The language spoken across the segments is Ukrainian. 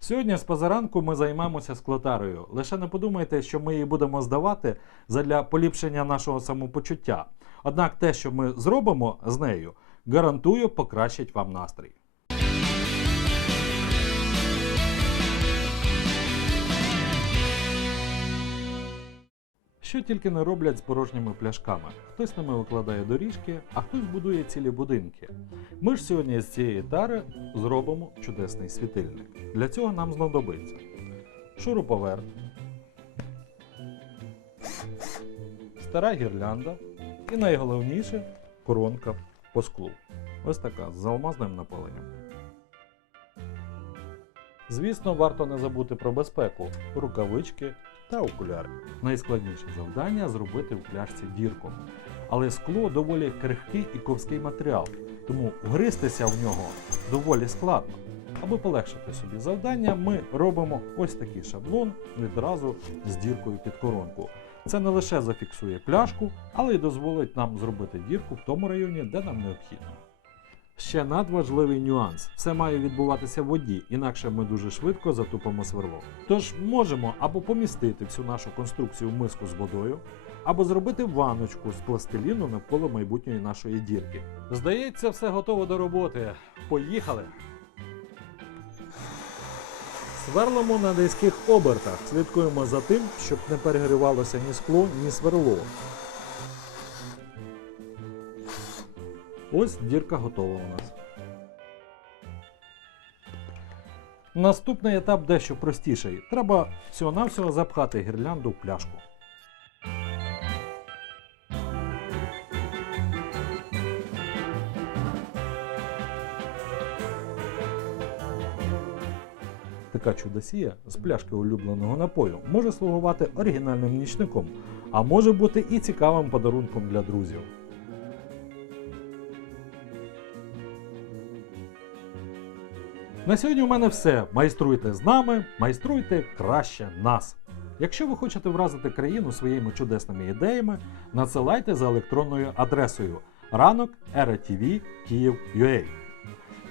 Сьогодні з позаранку ми займемося склотарою. Лише не подумайте, що ми її будемо здавати задля поліпшення нашого самопочуття. Однак те, що ми зробимо з нею, гарантую покращить вам настрій. Що тільки не роблять з порожніми пляшками. Хтось ними викладає доріжки, а хтось будує цілі будинки. Ми ж сьогодні з цієї тари зробимо чудесний світильник. Для цього нам знадобиться шуруповерт, стара гірлянда і найголовніше коронка по склу. Ось така з алмазним напиленням. Звісно, варто не забути про безпеку, рукавички та окуляри. Найскладніше завдання зробити в пляшці дірку. Але скло доволі крихкий і ковський матеріал, тому вгристися в нього доволі складно. Аби полегшити собі завдання, ми робимо ось такий шаблон відразу з діркою під коронку. Це не лише зафіксує пляшку, але й дозволить нам зробити дірку в тому районі, де нам необхідно. Ще надважливий нюанс: все має відбуватися в воді, інакше ми дуже швидко затупимо сверло. Тож можемо або помістити всю нашу конструкцію в миску з водою, або зробити ваночку з пластиліну навколо майбутньої нашої дірки. Здається, все готово до роботи. Поїхали! Сверлимо на низьких обертах. Слідкуємо за тим, щоб не перегрівалося ні скло, ні сверло. Ось дірка готова у нас. Наступний етап дещо простіший. Треба всього-навсього запхати гірлянду в пляшку. Така чудосія з пляшки улюбленого напою може слугувати оригінальним нічником, а може бути і цікавим подарунком для друзів. На сьогодні у мене все. Майструйте з нами, майструйте краще нас. Якщо ви хочете вразити країну своїми чудесними ідеями, надсилайте за електронною адресою ранок Київ.ua.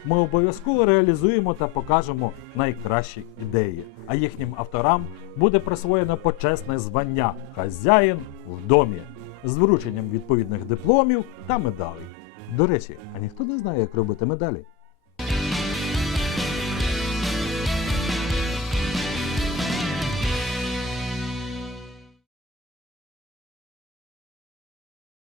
Ми обов'язково реалізуємо та покажемо найкращі ідеї, а їхнім авторам буде присвоєно почесне звання Хазяїн в домі з врученням відповідних дипломів та медалей. До речі, а ніхто не знає, як робити медалі?